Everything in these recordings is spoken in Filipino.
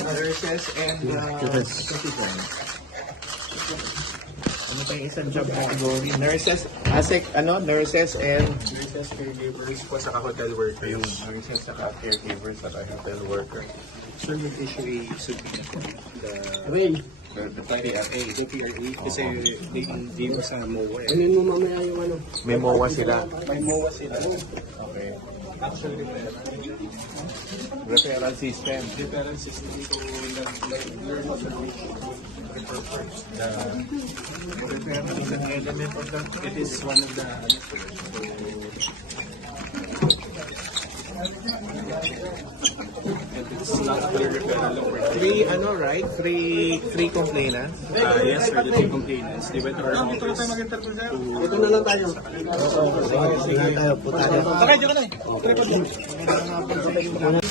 Nurses and uh, ano pa yung isang job category? Nurses, asek, ano, nurses and nurses, caregivers po sa hotel worker. Yung nurses sa caregivers sa hotel worker. So, yung issue a submit the, Wait, PRA, the PRA, kasi they gave us a MOA. eh. ano mo mamaya yung ano? May MOA sila. May MOA sila. Okay. Action referral. Referral system. Referral system. Ito, learn of the The referral is an element of that. It is one of the ano po, It's not a clear referral over Three, ano, right? Three, three complainants? Uh, yes, sir. The three complainants. They went to our office to Ito na lang tayo. Sige tayo, puta tayo. Sakay, dyan ka na eh. Dito na lang.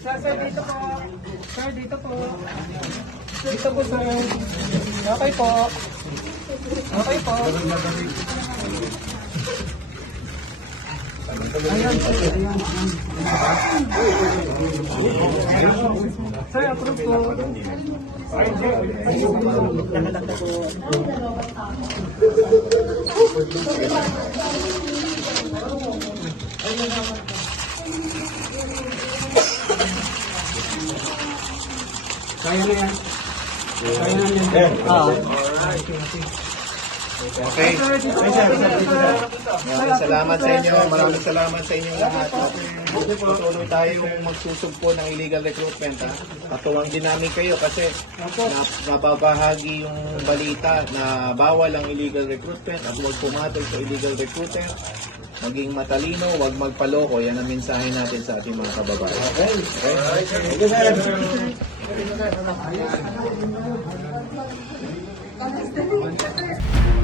Sir, sir, dito po. Sir, dito po. Dito po, sir. Okay po. Okay po. Ayan, sir. Ayan. Sir, approve po. Kaya na yan. Kaya na yan. Ah. Okay. Maraming salamat sa inyo. Maraming salamat sa inyo lahat. Patuloy tayo kung magsusugpo ng illegal recruitment. Ha? Patuwang din namin kayo kasi na, nababahagi yung balita na bawal ang illegal recruitment at huwag pumatol sa illegal recruitment. Maging matalino, huwag magpaloko. Yan ang mensahe natin sa ating mga kababayan. Okay? You, sir. Thank you.